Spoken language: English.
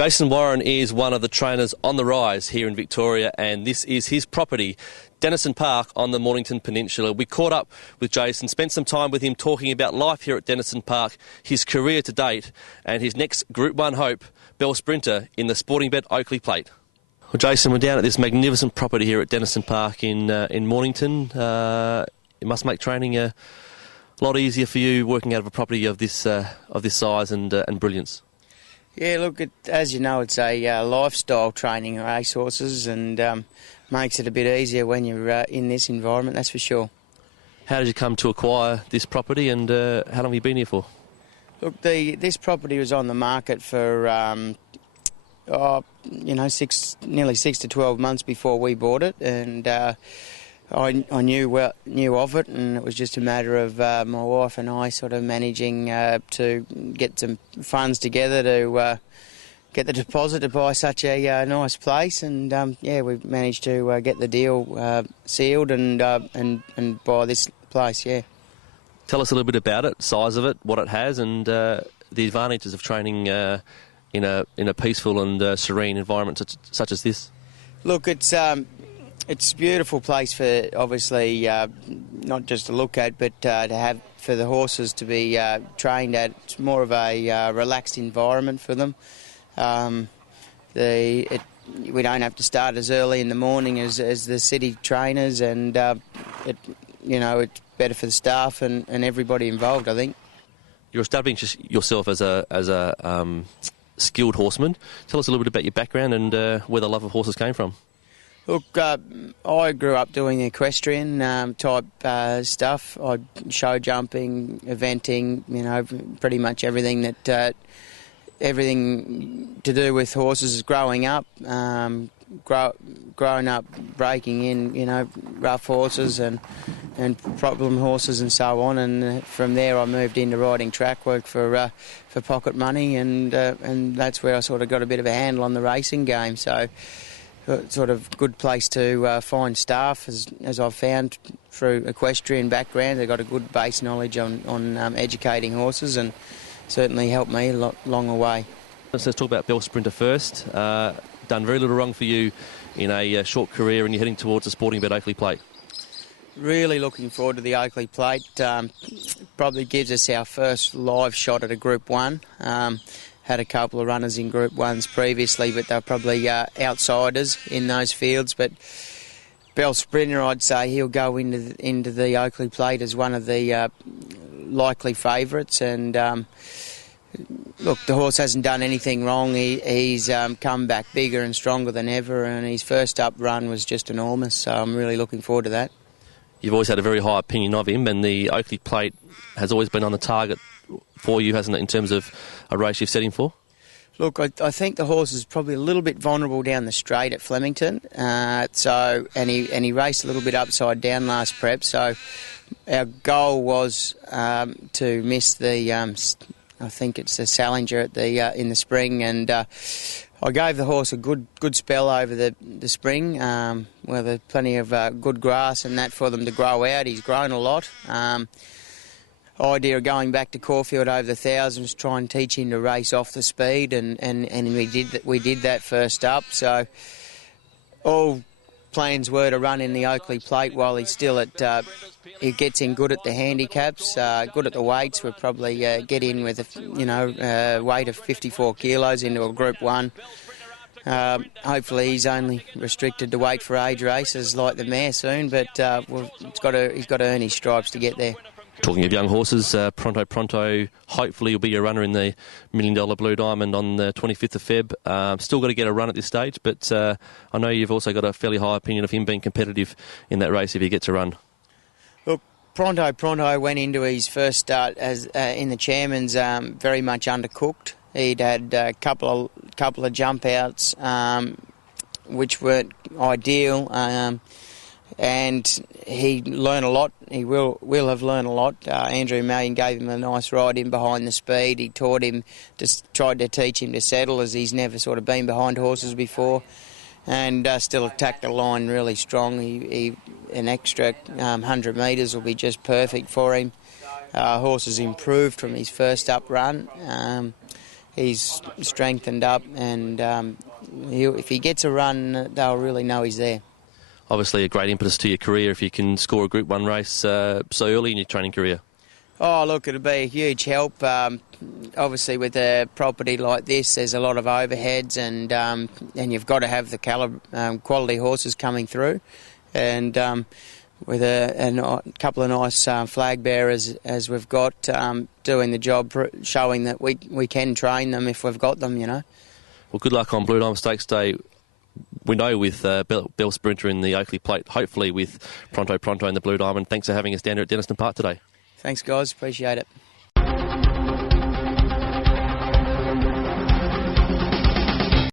Jason Warren is one of the trainers on the rise here in Victoria, and this is his property, Denistoun Park on the Mornington Peninsula. We caught up with Jason, spent some time with him talking about life here at Denistoun Park, his career to date, and his next Group 1 hope, Bel Sprinter, in the Sporting Bet Oakleigh Plate. Well, Jason, we're down at this magnificent property here at Denistoun Park in Mornington. It must make training a lot easier for you working out of a property of this size and brilliance. Yeah, look, as you know, it's a lifestyle training racehorses, and makes it a bit easier when you're in this environment, that's for sure. How did you come to acquire this property, and how long have you been here for? Look, this property was on the market for, nearly 6 to 12 months before we bought it, and I knew of it, and it was just a matter of my wife and I sort of managing to get some funds together to get the deposit to buy such a nice place, and we've managed to get the deal sealed and buy this place. Yeah. Tell us a little bit about it, size of it, what it has, and the advantages of training in a peaceful and serene environment such as this. Look, it's a beautiful place for, obviously, not just to look at, but to have for the horses to be trained at. It's more of a relaxed environment for them. We don't have to start as early in the morning as the city trainers, and it's better for the staff and everybody involved, I think. You're establishing yourself as a skilled horseman. Tell us a little bit about your background and where the love of horses came from. Look, I grew up doing equestrian type stuff. I show jumping, eventing, pretty much everything that everything to do with horses growing up. Growing up, breaking in, rough horses and problem horses and so on. And from there, I moved into riding track work for pocket money, and that's where I sort of got a bit of a handle on the racing game. So, sort of good place to find staff, as I've found through equestrian background. They've got a good base knowledge on educating horses, and certainly helped me along the way. Let's talk about Bel Sprinter first. Done very little wrong for you in a short career, and you're heading towards the Sporting Bet Oakleigh Plate. Really looking forward to the Oakleigh Plate. Probably gives us our first live shot at a Group 1. Had a couple of runners in Group 1s previously, but they're probably outsiders in those fields. But Bel Sprinter, I'd say he'll go into the Oakleigh Plate as one of the likely favourites. And look, the horse hasn't done anything wrong. He's come back bigger and stronger than ever, and his first up run was just enormous. So I'm really looking forward to that. You've always had a very high opinion of him, and the Oakleigh Plate has always been on the target for you, hasn't it, in terms of a race you've set him for? Look, I think the horse is probably a little bit vulnerable down the straight at Flemington. And he raced a little bit upside down last prep. So our goal was to miss the, I think it's the Salinger at in the spring, and I gave the horse a good spell over the spring, where there's plenty of good grass and that for them to grow out. He's grown a lot. Idea of going back to Caulfield over the thousands, try and teach him to race off the speed, and we did that first up. So all plans were to run in the Oakleigh Plate while he's still at. He gets in good at the handicaps, good at the weights. We'll probably get in with a weight of 54 kilos into a Group 1. Hopefully he's only restricted to weight for age races like the mare soon, but he's got to earn his stripes to get there. Talking of young horses, Pronto, hopefully you'll be a runner in the $1 Million Blue Diamond on the 25th of Feb. Still got to get a run at this stage, but I know you've also got a fairly high opinion of him being competitive in that race if he gets a run. Look, Pronto went into his first start as in the Chairman's very much undercooked. He'd had a couple of jump outs which weren't ideal. And he learned a lot. He will have learned a lot. Andrew Mallion gave him a nice ride in behind the speed. He tried to teach him to settle, as he's never sort of been behind horses before, and still attacked the line really strong. An extra 100 metres will be just perfect for him. Horse has improved from his first up run. he's strengthened up, and if he gets a run, they'll really know he's there. Obviously a great impetus to your career if you can score a Group 1 race so early in your training career. Oh, look, it'll be a huge help. Obviously, with a property like this, there's a lot of overheads, and you've got to have the quality horses coming through. And with a couple of nice flag bearers, as we've got, doing the job, showing that we can train them if we've got them, you know. Well, good luck on Blue Diamond Stakes Day. We know with Bel Sprinter in the Oakleigh plate, hopefully with Pronto in the Blue Diamond. Thanks for having us down here at Denistoun Park today. Thanks, guys. Appreciate it.